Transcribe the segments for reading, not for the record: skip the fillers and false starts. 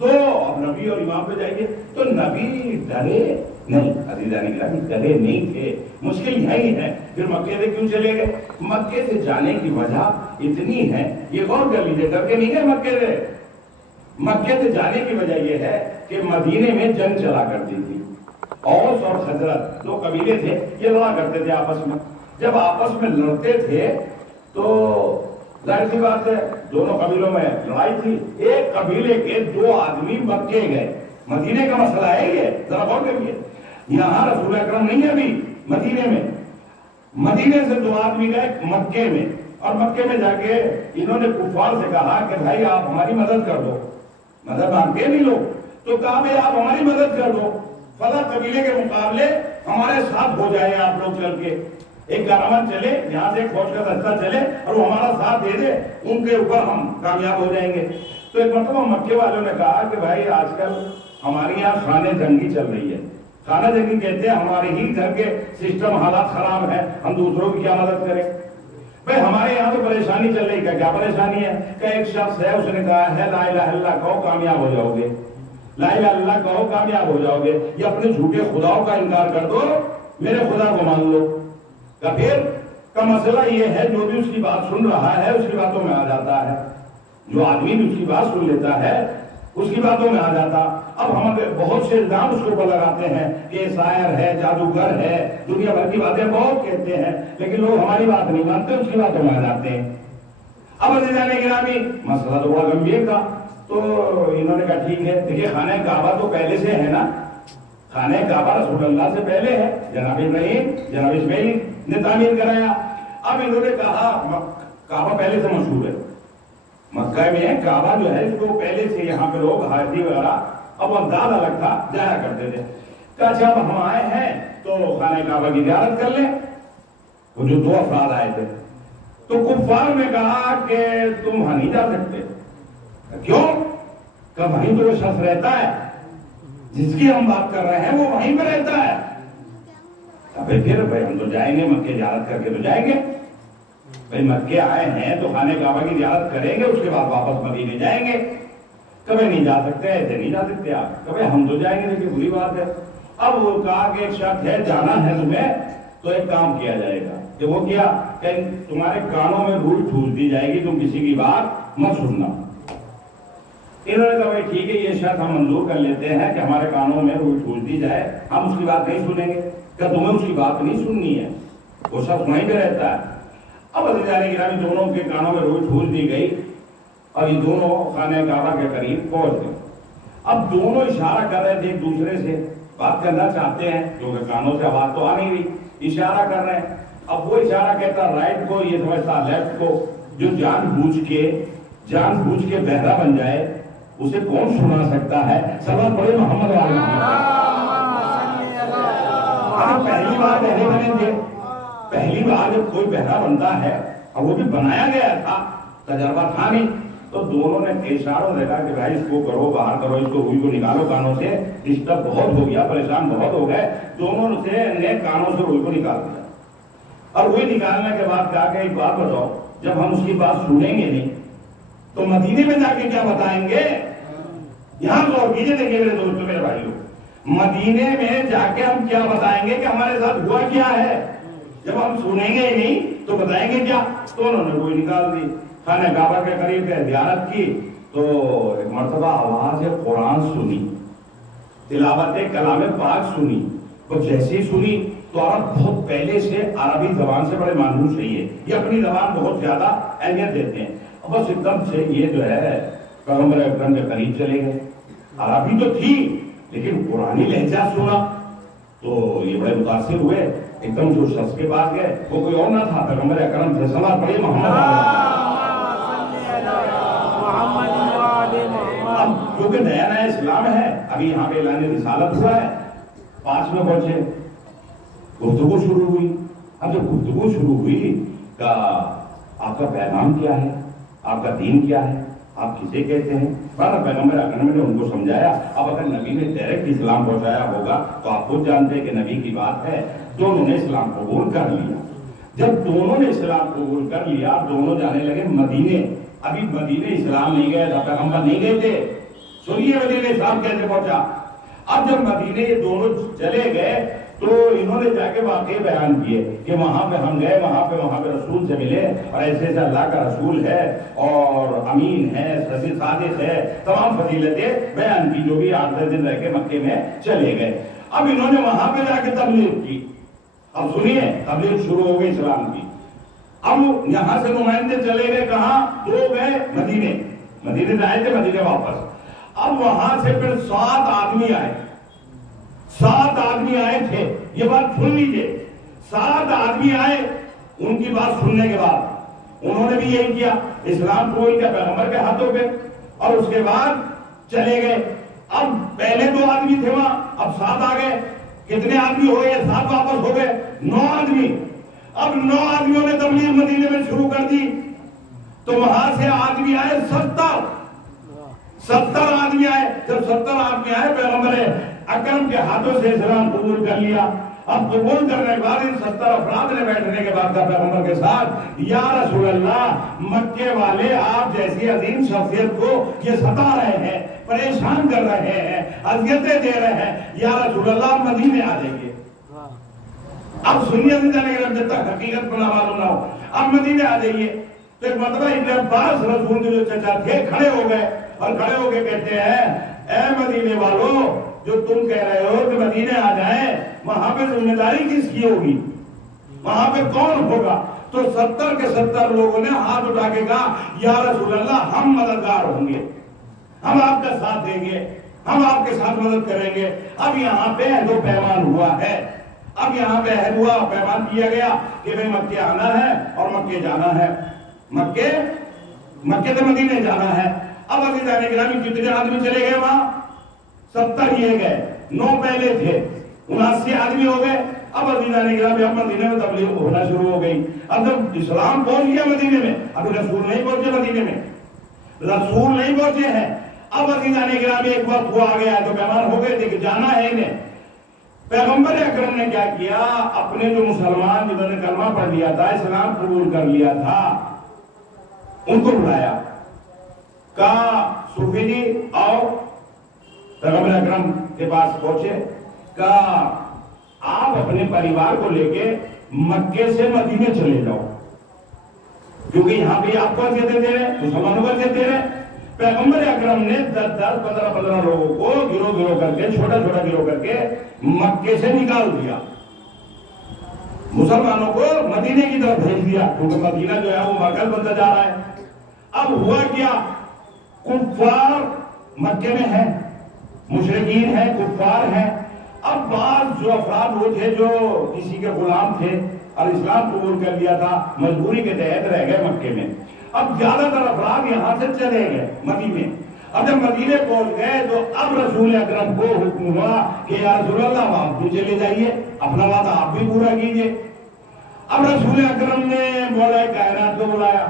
تو اب نبی اور امام پہ جائیے تو نبی ڈرے نہیں، عزیزان گرامی ڈرے نہیں تھے، مشکل یہی ہے۔ پھر مکے سے کیوں چلے گئے؟ مکے سے جانے کی وجہ اتنی ہے، یہ غور کر لیجیے، ڈر کے نہیں گئے مکے سے۔ مکے سے جانے کی وجہ یہ ہے کہ مدینے میں جنگ چلا کرتی تھی، اوس اور خزرج دو قبیلے تھے، یہ لڑا کرتے تھے آپس میں۔ جب آپس میں لڑتے تھے تو ظاہر سی بات ہے دونوں قبیلوں میں لڑائی تھی، ایک قبیلے کے 2 آدمی مکے گئے۔ مدینے کا مسئلہ ہے یہ، ذرا غور کریے، یہاں رسول اکرم نہیں ہے ابھی مدینے میں، مدینے سے 2 آدمی گئے مکے میں، اور مکے میں جا کے انہوں نے کفار سے کہا کہ بھائی آپ ہماری مدد کر دو، مدد مانگتے نہیں لوگ، تو کہا بھائی آپ ہماری مدد کر دو، فلاں قبیلے کے مقابلے ہمارے ساتھ ہو جائے آپ لوگ چل کے، ایک کاروان چلے یہاں سے فوج کا دستہ چلے اور وہ ہمارا ساتھ دے دے، ان کے اوپر ہم کامیاب ہو جائیں گے۔ تو ایک مرتبہ مکے والوں نے کہا کہ بھائی آج کل ہماری یہاں خانہ جنگی چل رہی ہے، خانہ جنگی کہتے ہیں ہمارے ہی گھر کے سسٹم حالات خراب ہیں، ہم دوسروں کی کیا مدد کریں؟ بھائی ہمارے یہاں تو پریشانی چل رہی ہے، کیا پریشانی ہے؟ کہ ایک شخص ہے اس نے کہا ہے لا الہ الا اللہ کہو کامیاب ہو جاؤ گے، لا الہ الا اللہ کہو کامیاب ہو جاؤ گے، یہ اپنے جھوٹے خداؤں کا انکار کر دو، میرے خدا کو مان لو۔ کہ پھر کا مسئلہ یہ ہے جو بھی اس کی بات سن رہا ہے اس کی باتوں میں آ جاتا ہے، جو آدمی بھی اس کی بات سن لیتا ہے اس کی باتوں میں آ جاتا۔ اب ہم بہت سے الزام اس کے اوپر لگاتے ہیں کہ شاعر ہے، جادوگر ہے، دنیا بھر کی باتیں بہت کہتے ہیں، لیکن لوگ ہماری بات نہیں مانتے، اس کی باتوں میں آ جاتے ہیں۔ اب عزیزان گرامی مسئلہ تو بڑا گمبھیر تھا، تو انہوں نے کہا ٹھیک ہے، دیکھیے خانہ کعبہ تو پہلے سے ہے نا، خانہ کعبہ رسول اللہ سے پہلے ہے، جناب ابراہیم جناب اسماعیل نے تعمیر کرایا۔ اب انہوں نے کہا کعبہ پہلے سے مشہور ہے، مکہ میں کعبہ جو ہے اس کو پہلے سے یہاں پہ لوگ حاجی وغیرہ اب انداز الگ تھا جایا کرتے تھے، کہ جب ہم آئے ہیں تو خانہ کعبہ کی زیارت کر لیں۔ وہ جو 2 افراد آئے تھے تو کفار نے کہا کہ تم وہاں نہیں جا سکتے، کیوں؟ کہ وہیں تو وہ شخص رہتا ہے جس کی ہم بات کر رہے ہیں، وہ وہیں پہ رہتا ہے۔ ابھی پھر بھائی ہم تو جائیں گے، مکے زیارت کر کے تو جائیں گے، بھائی مکے آئے ہیں تو خانہ کعبہ کی زیارت کریں گے، اس کے بعد واپس مدینے جائیں گے۔ کبھی نہیں جا سکتے، ایسے نہیں جا سکتے آپ، کبھی ہم تو جائیں گے، لیکن بری بات ہے۔ اب وہ کہا کہ ایک شخص ہے جانا ہے تمہیں، تو ایک کام کیا جائے گا، کہ وہ کیا کہ تمہارے کانوں میں روئی ٹھوس دی جائے گی، تم کسی کی بات مت سننا۔ انہوں نے کہا بھائی ٹھیک ہے، یہ شرط ہم منظور کر لیتے ہیں کہ ہمارے کانوں میں روئی ٹھوس دی جائے، ہم اس کی بات نہیں سنیں گے۔ کہ تمہیں اس کی بات نہیں سننی ہے، وہ شخص وہیں پہ رہتا ہے۔ اب عزیزان گرامی دونوں کے کانوں میں روئی ٹھوس دی گئی اور یہ دونوں خانہ کعبہ کے قریب پہنچ گئے۔ اب دونوں اشارہ کر رہے تھے ایک دوسرے سے، بات کرنا چاہتے ہیں کیونکہ کانوں سے آواز تو آ نہیں رہی، اشارہ کر رہے ہیں۔ اب وہ اشارہ کہتا رائٹ کو، یہ سمجھتا لیفٹ کو۔ جو جان بوجھ کے بہرا بن جائے اسے کون سنا سکتا ہے؟ سبب پڑے محمد والے پہلی بار بہرے بنے تھے، پہلی بار جب کوئی بہرا بنتا ہے اور وہ بھی بنایا گیا تھا، تجربہ تھا نہیں، تو دونوں نے اشاروں نے کہا کہ بھائی اس کو کرو، باہر کرو، اس کو روئی کو نکالو کانوں سے، ڈسٹرب بہت ہو گیا، پریشان بہت ہو گئے۔ دونوں نے کانوں سے روئی کو نکال دیا، اور روئی نکالنے کے بعد کہا کہ ایک بات بتاؤ، جب ہم اس کی بات سنیں گے نہیں تو مدینے میں جا کے کیا بتائیں گے؟ یہاں غور کیجیے، دیکھیے میرے دوستوں میرے بھائیوں، مدینے میں جا کے ہم کیا بتائیں گے کہ ہمارے ساتھ ہوا کیا ہے؟ جب ہم سنیں گے ہی نہیں تو بتائیں گے کیا؟ تو انہوں نے روئی نکال دی، خانہ کعبہ کے قریب گئے، زیارت کی، تو ایک مرتبہ آواز قرآن سنی، تلاوت کلام پاک سنی، تو جیسے ہی سنی تو عرب بہت پہلے سے عربی زبان سے بڑے مانوس ہے، یہ اپنی زبان بہت زیادہ اہمیت دیتے ہیں، بس ایک دم سے یہ جو ہے پیغمبر اکرم کے قریب چلے گئے۔ عربی تو تھی لیکن قرآنی لہجہ سنا تو یہ بڑے متاثر ہوئے، ایک دم جو شخص کے پاس گئے وہ کوئی اور نہ تھا، پیغمبر اکرم سے سلام پڑھے محمد۔ اب کیونکہ نیا نیا اسلام ہے، ابھی یہاں پہ اعلان رسالت ہوا ہے، 5 میں پہنچے، گفتگو شروع ہوئی۔ اب جب گفتگو شروع ہوئی کہ آپ کا پیغام کیا ہے، آپ کا دین کیا ہے، آپ کسے کہتے ہیں، پیغمبر اکرم نے ان کو سمجھایا۔ اب اگر نبی نے ڈائریکٹ اسلام پہنچایا ہوگا تو آپ خود جانتے ہیں کہ نبی کی بات ہے، دونوں نے اسلام قبول کر لیا۔ جب دونوں نے اسلام قبول کر لیا، دونوں جانے لگے مدینے۔ ابھی مدینے اسلام نہیں گئے تھا، پیغمبر نہیں گئے تھے، سنیے مدینے اسلام کیسے پہنچا. اب جب مدینے یہ دونوں چلے گئے تو انہوں نے جا کے واقعے بیان کیے کہ وہاں پہ ہم گئے, وہاں پہ رسول سے ملے اور ایسے ایسے اللہ کا رسول ہے اور امین ہے, صادق ہے, تمام فضیلتیں بیان کی جو بھی 8-10 دن رہ کے مکے میں چلے گئے. اب انہوں نے وہاں پہ جا کے تبلیغ کی. اب سنیے تبلیغ شروع ہو گئی اسلام کی. اب یہاں سے نمائندے چلے گئے کہاں؟ 2 گئے مدینے سے آئے تھے مدینے واپس. اب وہاں سے پھر 7 آدمی آئے. 7 آدمی آئے تھے, یہ بات سن لیجئے. 7 آدمی آئے, ان کی بات سننے کے بعد انہوں نے بھی یہی کیا, اسلام قبول کیا پیغمبر کے ہاتھوں پہ, اور اس کے بعد چلے گئے. اب پہلے 2 آدمی تھے وہاں, اب 7 آ گئے. کتنے آدمی ہو گئے؟ 7 واپس ہو گئے, 9 آدمی. اب 9 آدمیوں نے تبلیغ مدینے میں شروع کر دی. تو وہاں سے آدمی آئے 70 آدمی آئے. جب 70 آدمی آئے, پیغمبر اکرم کے ہاتھوں سے اسلام قبول کر لیا. اب قبول کرنے کے بعد ان 70 افراد نے بیٹھنے کے بعد پیغمبر کے ساتھ, یا رسول اللہ, مکے والے آپ جیسی عظیم شخصیت کو یہ ستا رہے ہیں, پریشان کر رہے ہیں, اذیتیں دے رہے ہیں, یا رسول اللہ مدینے آ جائیے. اب سنیے جب تک حقیقت پر معلوم نہ ہو, اب مدینے آ جائیے. تو ایک مرتبہ ابن عباس رسول کے جو چچا تھے کھڑے ہو گئے, اور کھڑے ہو کے کہتے ہیں, اے مدینے والوں, جو تم کہہ رہے ہو کہ مدینے آ جائیں, وہاں پہ ذمہ داری کس کی ہوگی, وہاں پہ کون ہوگا؟ تو 70 کے 70 لوگوں نے ہاتھ اٹھا کے کہا, یا رسول اللہ, ہم مددگار ہوں گے, ہم آپ کا ساتھ دیں گے, ہم آپ کے ساتھ مدد کریں گے. اب یہاں پہ عہد و پیمان ہوا ہے. اب یہاں پہ عہد ہوا, پیمان کیا گیا کہ بھئی مکے آنا ہے اور مکے جانا ہے, مکے سے مدینے جانا ہے. اب عزیزان گرامی کتنے آدمی چلے گئے وہاں؟ 70 یہ گئے, 9 پہلے تھے, 79 آدمی ہو گئے. اب عزیزان گرامی اب مدینے میں تبلیغ ہونا شروع ہو گئی. اب جب اسلام پہنچ گیا مدینے میں, ابھی رسول نہیں پہنچے مدینے میں, رسول نہیں پہنچے ہیں. اب عزیزان گرامی ایک وقت وہ آ گیا تو پیمان ہو گئے تھے کہ جانا ہے انہیں. پیغمبر اکرم نے کیا کیا, اپنے جو مسلمان جنہوں نے کلمہ پڑھ لیا تھا, اسلام قبول کر لیا تھا, ان کو بلایا, کہا صوفی جی آؤ. پیغمبر اکرم کے پاس پہنچے, کہا آپ اپنے پریوار کو لے کے مکے سے مدینے چلے جاؤ, کیونکہ یہاں پہ آپ کو اذیتیں دے رہے, مسلمانوں کو اذیت دے رہے. پیغمبر اکرم نے 10-10, 15-15 لوگوں کو گروہ کر کے, چھوٹا گروہ کر کے مکے سے نکال دیا, مسلمانوں کو مدینے کی طرف بھیج دیا, کیونکہ مدینہ جو ہے وہ مرکز بنتا جا رہا ہے. اب ہوا کیا, کفار مکے میں ہیں, مشرکین ہیں, کفار ہیں. اب بعض جو افراد وہ تھے جو کسی کے غلام تھے اور اسلام قبول کر لیا تھا, مجبوری کے تحت رہ گئے مکے میں. اب زیادہ تر افراد یہاں سے چلے گئے مدینے. اب جب مدینے پہنچ گئے تو اب رسول اکرم کو حکم ہوا کہ یا رسول اللہ آپ بھی چلے جائیے, اپنا وعدہ آپ بھی پورا کیجئے. اب رسول اکرم نے مولا کائنات کو بلایا.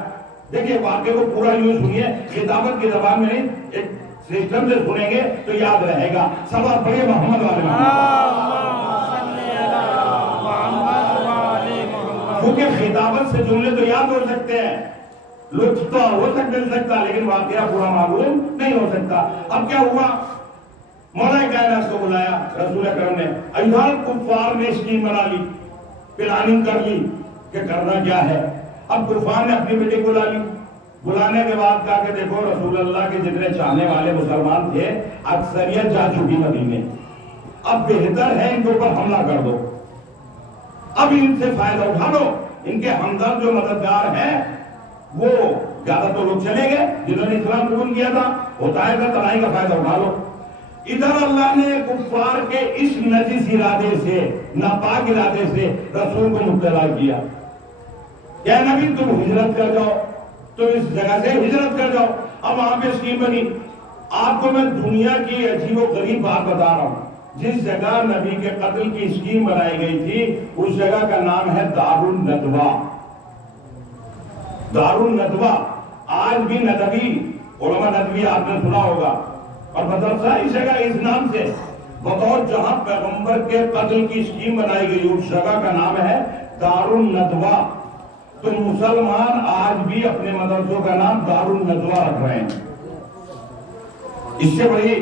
دیکھیے واقعے کو پورا یوں سنیے, خطابت کی زبان میں نہیں, ایک سسٹم سے سنیں گے تو یاد رہے گا. سب پڑھیے محمد والے کیونکہ خطابت سے جملے تو یاد ہو سکتے ہیں, لطف تو ہو سکتا, لیکن واقعہ پورا معلوم نہیں ہو سکتا. اب کیا ہوا, مولا کائنات کو بلایا رسول اکرم نے. ایدھال کفار نے اسکیم بنا لی, پلاننگ کر لی کہ کرنا کیا ہے. اب کفار نے اپنی میٹنگ بلا لی. بلانے کے بعد کہا کہ دیکھو رسول اللہ کے جتنے چاہنے والے مسلمان تھے اکثریت جا چکی مدینے, اب بہتر ہے ان کے اوپر حملہ کر دو, اب ان سے فائدہ اٹھا لو. ان کے ہمدرد جو مددگار ہیں وہ زیادہ تو لوگ چلے گئے جنہوں نے اسلام قبول کیا تھا, ہوتا ہے تنائی کا فائدہ اٹھا لو. ادھر اللہ نے کفار کے اس نجس ارادے سے, ناپاک ارادے سے رسول کو مبتلا کیا. کیا نبی تم ہجرت کر جاؤ, تم اس جگہ سے ہجرت کر جاؤ. اب وہاں پہ اسکیم بنی. آپ کو میں دنیا کی عجیب و غریب بات بتا رہا ہوں. جس جگہ نبی کے قتل کی اسکیم بنائی گئی تھی اس جگہ کا نام ہے دار الندوہ. دار الندوہ آج بھی ندوی, علماء ندوی آپ نے سنا ہوگا, اور مدرسہ اس جگہ اس نام سے, بطور جہاں پیغمبر کے قتل کی اسکیم بنائی گئی اس جگہ کا نام ہے دار الندوہ. تو مسلمان آج بھی اپنے مدرسوں کا نام دار الندوہ رکھ رہے ہیں. اس سے بڑی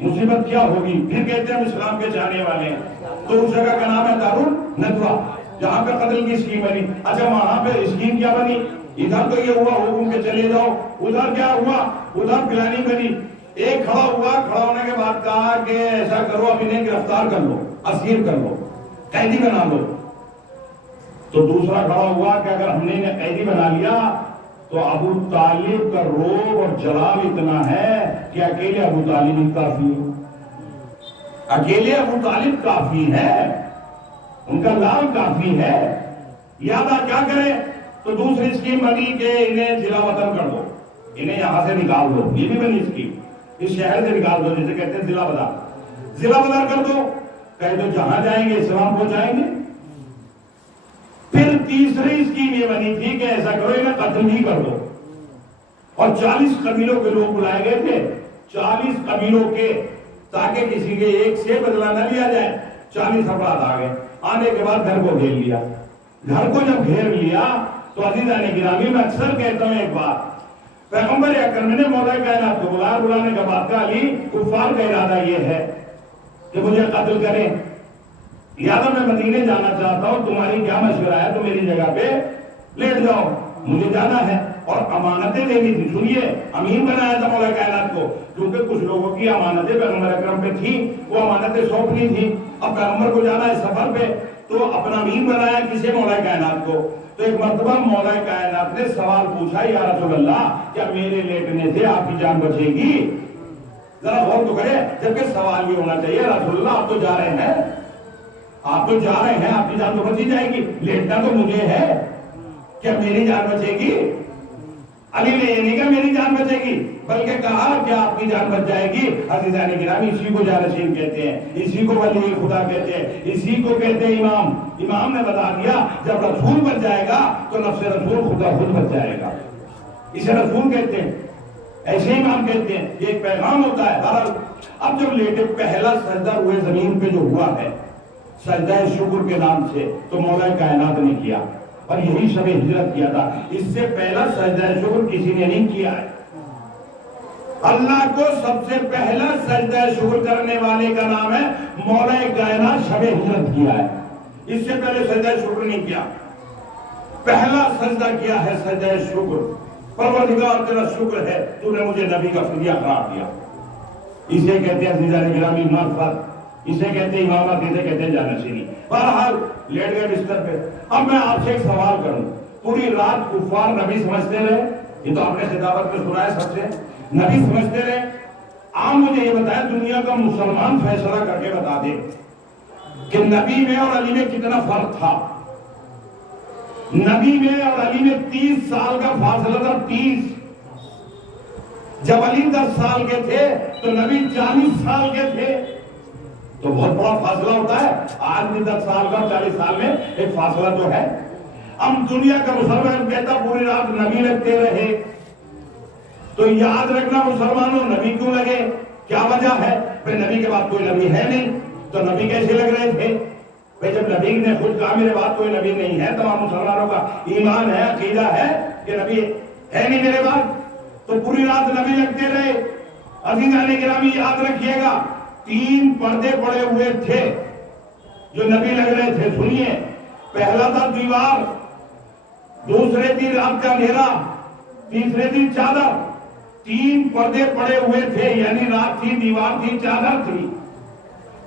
مصیبت کیا ہوگی؟ پھر کہتے ہیں ہم اسلام کے چاہنے والے ہیں. تو اس جگہ کا نام ہے دارالندوہ جہاں پہ قتل کی اسکیم بنی. اچھا وہاں پہ اسکیم کیا بنی؟ ادھر تو یہ ہوا حکم کے چلے جاؤ, ادھر کیا ہوا؟ ادھر پلاننگ بنی. ایک کھڑا ہوا, کھڑا ہونے کے بعد کہا کہ ایسا کرو اب انہیں گرفتار کر لو, اسیر کر لو, قیدی بنا لو. تو دوسرا کھڑا ہوا کہ اگر ہم نے انہیں قیدی بنا لیا تو ابو طالب کا روب اور جلال اتنا ہے کہ اکیلے ابو طالب ہی کافی ہے, اکیلے ابو طالب کافی ہے, ان کا لال کافی ہے. لہذا کیا کرے؟ تو دوسری اسکیم بنی کہ انہیں ضلع وطن کر دو, انہیں یہاں سے نکال دو. یہ بھی بنی اسکیم, اس شہر سے نکال دو جسے کہتے ہیں ضلع بدار, ضلع بدار کر دو. کہے تو جہاں جائیں گے اسلام پہنچائیں گے. پھر تیسری اسکیم یہ بنی تھی کہ ایسا کرو انہیں قتل ہی کر دو. اور 40 قبیلوں کے لوگ بلائے گئے تھے, 40 قبیلوں کے, تاکہ کسی کے ایک سے بدلہ نہ لیا جائے. 40 افراد آ گئے. آنے کے بعد گھر کو گھیر لیا. گھر کو جب گھیر لیا تو عزیزان گرامی میں اکثر کہتا ہوں ایک بات, پیغمبر اکرم نے مولا کائنات کو بلایا, بلانے کے بعد کہا علی کفار کا ارادہ یہ ہے کہ مجھے قتل کریں, لہذا میں مدینے جانا چاہتا ہوں, تمہاری کیا مشورہ ہے؟ تو میری جگہ پہ لیٹ جاؤ, مجھے جانا ہے. اور امانتیں دینی تھی. سنیے, امین بنایا تھا مولا کائنات کو, کیونکہ کچھ لوگوں کی امانتیں پیغمبر اکرم پہ تھی, وہ امانتیں سونپنی تھی. اب پیغمبر کو جانا ہے سفر پہ, تو اپنا امین بنایا کسے؟ مولا کائنات کو. تو ایک مرتبہ مولا کائنات نے سوال پوچھا, یا رسول اللہ کیا میرے لیٹنے سے آپ کی جان بچے گی؟ ذرا غور تو کرے, جبکہ سوال یہ ہونا چاہیے رسول اللہ آپ تو جا رہے ہیں, آپ تو جا رہے ہیں, آپ کی جان تو بچی جائے گی, لیٹنا تو مجھے ہے, کیا میری جان بچے گی؟ علی نے یہ نہیں کہا میری جان بچے گی, بلکہ کہا کہ آپ کی جان بچ جائے گی. عزیزان گرامی اسی کو جانشین کہتے ہیں, اسی کو ولی خدا کہتے ہیں, اسی کو کہتے ہیں امام. امام نے بتا دیا جب رسول بچ جائے گا تو نفس رسول خدا خود بچ جائے گا, اسے رسول کہتے ہیں, ایسے امام کہتے ہیں. یہ ایک پیغام ہوتا ہے. بہرحال اب جب لیٹے, پہلا سجدہ ہوئے زمین پہ جو ہوا ہے سجدہ شکر کے نام سے, تو مولا کائنات نے کیا, اور یہی شب ہجرت کیا تھا. اس سے پہلا سجدہ شکر کسی نے نہیں کیا ہے. اللہ کو سب سے پہلا سجدہ شکر کرنے والے کا نام ہے مولا کائنات, شب ہجرت کیا ہے. اس سے پہلے سجدہ شکر نہیں کیا, پہلا سجدہ کیا ہے سجدہ شکر. پروردگار تیرا شکر ہے تو نے مجھے نبی کا فدیہ قرار دیا. اسے کہتے ہیں عزیزان گرامی معرفت, اسے کہتے ہیں امامت, اسے کہتے ہیں جانشینی. بہرحال لیٹ گئے بستر پہ. اب میں آپ سے ایک سوال کروں, پوری رات کفار نبی سمجھتے رہے, یہ تو آپ نے خطابت میں سنا ہے سب سے, نبی سمجھتے رہے. آپ مجھے یہ بتائیں, دنیا کا مسلمان فیصلہ کر کے بتا دے کہ نبی میں اور علی میں کتنا فرق تھا. نبی میں اور علی میں 30 سال کا فاصلہ تھا, 30. جب علی 10 سال کے تھے تو نبی 40 سال کے تھے, تو بہت بڑا فاصلہ ہوتا ہے. آج بھی 10 سال کا 40 سال میں ایک فاصلہ تو ہے. اب دنیا کا مسلمان کہتا پوری رات نبی لگتے رہے, تو یاد رکھنا مسلمانوں, نبی کیوں لگے, کیا وجہ ہے؟ پھر نبی کے بعد کوئی نبی ہے نہیں, تو نبی کیسے لگ رہے تھے؟ بھئی جب نبی نے خود کہا میرے بعد کوئی نبی نہیں ہے, تمام مسلمانوں کا ایمان ہے, عقیدہ ہے کہ نبی ہے نہیں میرے بعد, تو پوری رات نبی لگتے رہے. عزیزان گرامی یاد رکھیے گا, 3 پردے پڑے ہوئے تھے جو نبی لگ رہے تھے. سنیے, پہلا تھا دیوار, دوسرے تھی رات کا اندھیرا, تیسرے تھی چادر. 3 پردے پڑے ہوئے تھے, یعنی رات تھی, دیوار تھی, چادر تھی.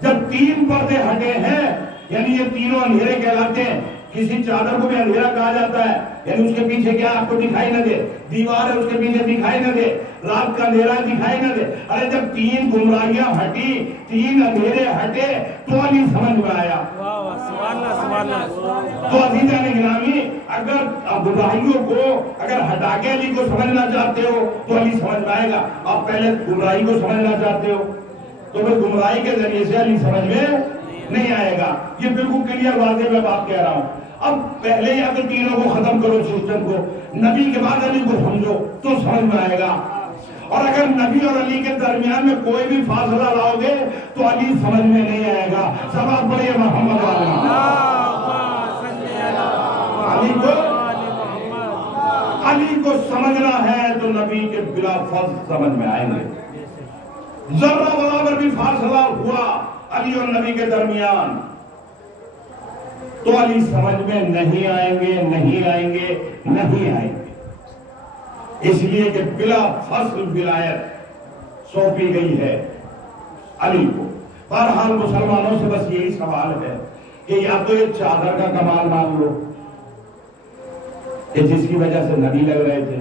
جب 3 پردے ہٹے ہیں, یعنی یہ تینوں اندھیرے کہلاتے ہیں. کسی چادر کو بھی اندھیرا کہا جاتا ہے, یعنی اس کے پیچھے کیا آپ کو دکھائی نہ دے, دیوار ہے اس کے پیچھے دکھائی نہ دے, رات کا اندھیرا دکھائی نہ دے. ارے جب 3 گمراہیاں ہٹی, 3 اندھیرے ہٹے, تو علی سمجھ میں آیا. تو عزیزان گرامی, اگر گمراہیوں کو اگر ہٹا کے علی کو سمجھنا چاہتے ہو تو علی سمجھ میں آئے گا. آپ پہلے گمراہی کو سمجھنا چاہتے ہو تو پھر گمراہی کے ذریعے سے علی سمجھ میں نہیں آئے گا. یہ بالکل کلیئر واضح میں بات کہہ رہا ہوں. اب پہلے یا تو تینوں کو ختم کرو سسٹم کو, نبی کے بعد علی کو سمجھو تو سمجھ میں آئے گا. اور اگر نبی اور علی کے درمیان میں کوئی بھی فاصلہ لاؤ گے تو علی سمجھ میں نہیں آئے گا. سب آپ پڑھیے محمد علی کو سمجھنا ہے تو نبی کے بلا فضل سمجھ میں آئیں گے. ذرہ برابر بھی فاصلہ ہوا علی اور نبی کے درمیان تو علی سمجھ میں نہیں آئیں گے، نہیں آئیں گے، نہیں آئیں گے، اس لیے کہ بلا فصل ولایت سونپی گئی ہے علی کو۔ بہرحال مسلمانوں سے بس یہی سوال ہے کہ یا تو یہ چادر کا کمال مان لو کہ جس کی وجہ سے نبی لگ رہے تھے،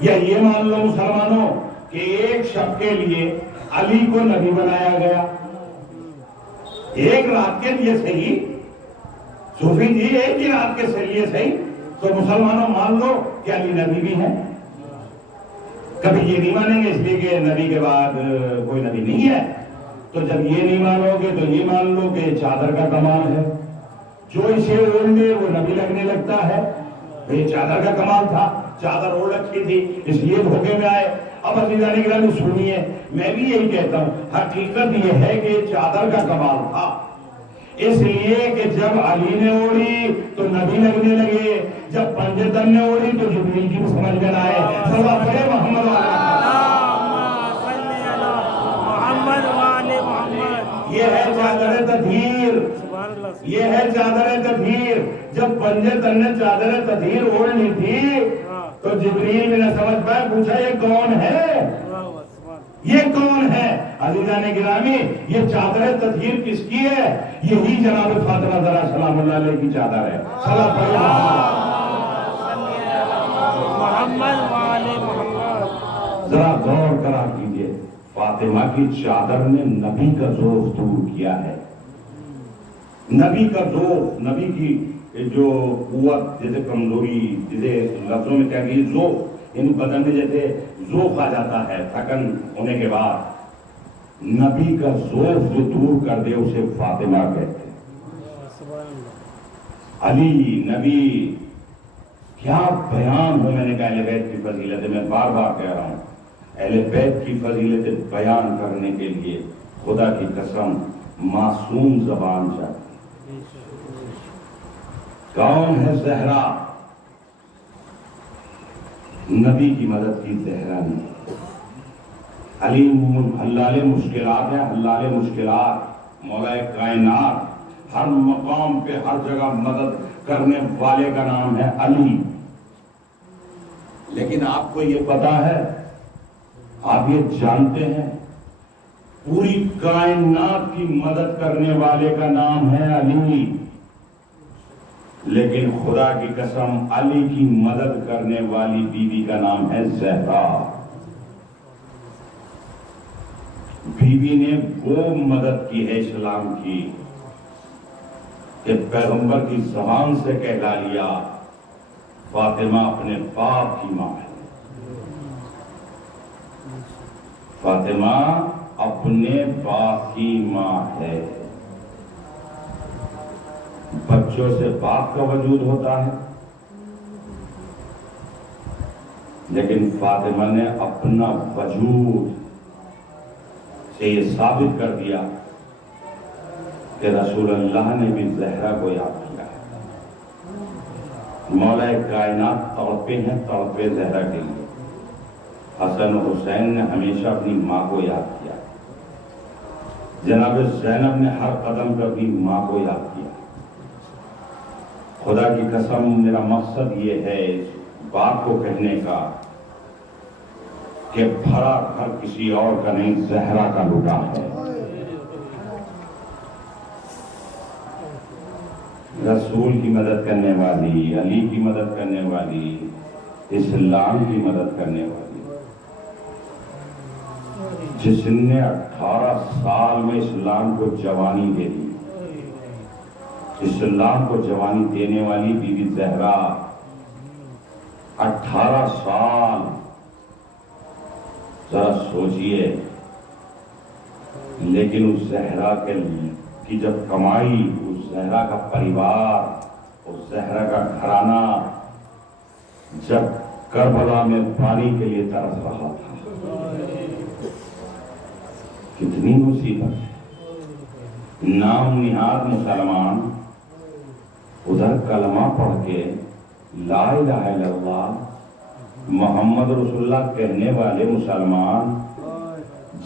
یا یہ مان لو مسلمانوں کہ ایک شب کے لیے علی کو نبی بنایا گیا، ایک رات کے لیے صحیح، صوفی جی ایک ہی رات کے لیے صحیح، تو مسلمانوں مان لو کہ علی نبی بھی ہیں۔ کبھی یہ نہیں مانیں گے اس لیے کہ نبی کے بعد کوئی نبی نہیں ہے، تو جب یہ نہیں مانو گے تو یہ مان لو کہ چادر کا کمال ہے، جو اسے اوڑھ لے وہ نبی لگنے لگتا ہے۔ یہ چادر کا کمال تھا، چادر اوڑھ رکھی تھی اس لیے دھوکے میں آئے۔ اب عزیزان گرامی سنیے، میں بھی یہی کہتا ہوں، حقیقت یہ ہے کہ چادر کا کمال تھا اس لیے کہ جب علی نے اوڑھی تو نبی لگنے لگے، جب پنجتن نے اوڑھی تو جبریل کی سمجھ میں آئے۔ صلوات پڑھے محمد محمد۔ یہ ہے چادر تطہیر، یہ ہے چادر تطہیر۔ جب پنجتن نے چادر تطہیر اوڑھ لی تھی تو جبریل نے سمجھ پایا، پوچھا یہ کون ہے، یہ کون ہے؟ عزیزان گرامی یہ چادر تطہیر کس کی ہے؟ یہی جناب فاطمہ زہرا سلام اللہ علیہ کی چادر ہے۔ صلوات پڑھے محمد۔ ذرا غور کرا کیجئے، فاطمہ کی چادر نے نبی کا ذوف دور کیا ہے، نبی کا ذوف، نبی کی جو قوت، جیسے کمزوری، جیسے لفظوں میں کیا کہ ذوف، یعنی بدن میں جیسے ذوف آ جاتا ہے تھکن ہونے کے بعد، نبی کا ذوف جو دور کر دے اسے فاطمہ کہتے ہیں۔ علی نبی، کیا بیان ہو، میں نے کہا اہل بیت کی فضیلت، میں بار بار کہہ رہا ہوں، اہل بیت کی فضیلت بیان کرنے کے لیے خدا کی قسم معصوم زبان چاہیے۔ کون ہے زہرا؟ نبی کی مدد کی زہرا نے۔ علی حلال مشکلات ہے، حلال مشکلات، مولا کائنات، ہر مقام پہ ہر جگہ مدد کرنے والے کا نام ہے علی۔ لیکن آپ کو یہ پتا ہے، آپ یہ جانتے ہیں، پوری کائنات کی مدد کرنے والے کا نام ہے علی، لیکن خدا کی قسم علی کی مدد کرنے والی بیوی کا نام ہے زہرا۔ بیوی نے وہ مدد کی ہے اسلام کی کہ پیغمبر کی زبان سے کہلا لیا، فاطمہ اپنے باپ کی ماں ہے، فاطمہ اپنے باپ کی ماں ہے۔ بچوں سے باپ کا وجود ہوتا ہے، لیکن فاطمہ نے اپنا وجود سے یہ ثابت کر دیا کہ رسول اللہ نے بھی زہرا کو یاد کیا ہے۔ مولا کائنات تڑپے ہیں، تڑپے زہرا کے لیے۔ حسن و حسین نے ہمیشہ اپنی ماں کو یاد کیا، جناب زینب نے ہر قدم پہ اپنی ماں کو یاد کیا۔ خدا کی قسم میرا مقصد یہ ہے اس بات کو کہنے کا کہ بھرا گھر کسی اور کا نہیں، زہرا کا لٹا ہے۔ رسول کی مدد کرنے والی، علی کی مدد کرنے والی، اسلام کی مدد کرنے والی، جس نے 18 سال میں اسلام کو جوانی دے دی، اسلام کو جوانی دینے والی بی بی زہرا 18 سال، ذرا سوچئے۔ لیکن اس زہرا کی جب کمائی، اس زہرا کا پریوار، اس زہرا کا گھرانہ جب کربلا میں پانی کے لیے ترس رہا تھا، کتنی مصیبت ہے۔ نام نہاد مسلمان ادھر کلمہ پڑھ کے لا الہ الا اللہ محمد رسول اللہ کہنے والے مسلمان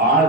8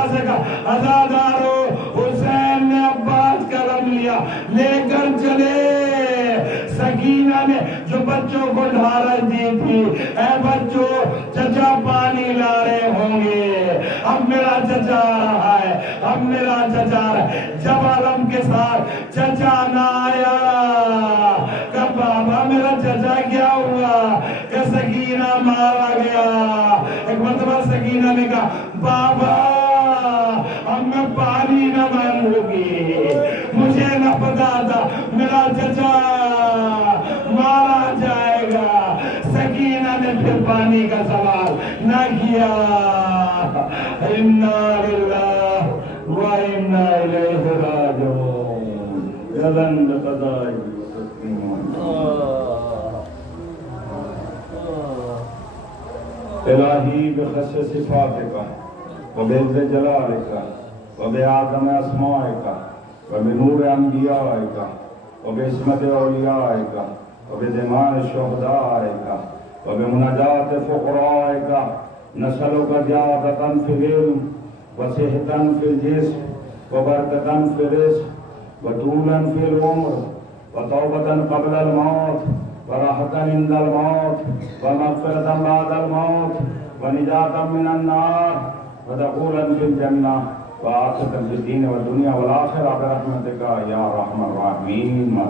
یہاں سے کہا عزادارو حسین نے عباس کا رم لیا لے کر چلے. سکینہ نے جو بچوں کو ڈھارس دی تھی اے بچوں چچا پانی لا رہے ہوں گے اب میرا چچا آ رہا ہے اب میرا چچا آ رہا ہے. جب عالم کے ساتھ چچا نہ آیا کہ بابا میرا چچا کیا ہوا کہ سکینہ مارا گیا. ایک مرتبہ سکینہ نے کہا بابا اب میں پانی نہ مانگوں گی مجھے نہ پتا تھا میرا چچا مارا جائے گا. سکینہ نے پھر پانی کا سوال نہ کیا. انا للہ و انا الیہ راجعون. غزن بقضاء الہی بخص صفاتک وبعز جلالک وبعظم اسمائک وبنور انبیائک وبعصمت اولیائک وبضمان شہدائک وبمناجات فقرائک نسألک زیادة فی العلم وصحة فی الجسم وبرکة فی الرزق وطولا فی العمر وتوبة قبل الموت وراحة عند الموت ومغفرة بعد الموت ونجاة من النار ودخولا في الجنة وعاقبة في الدين والدنيا والآخرة برحمتك يا أرحم الراحمين.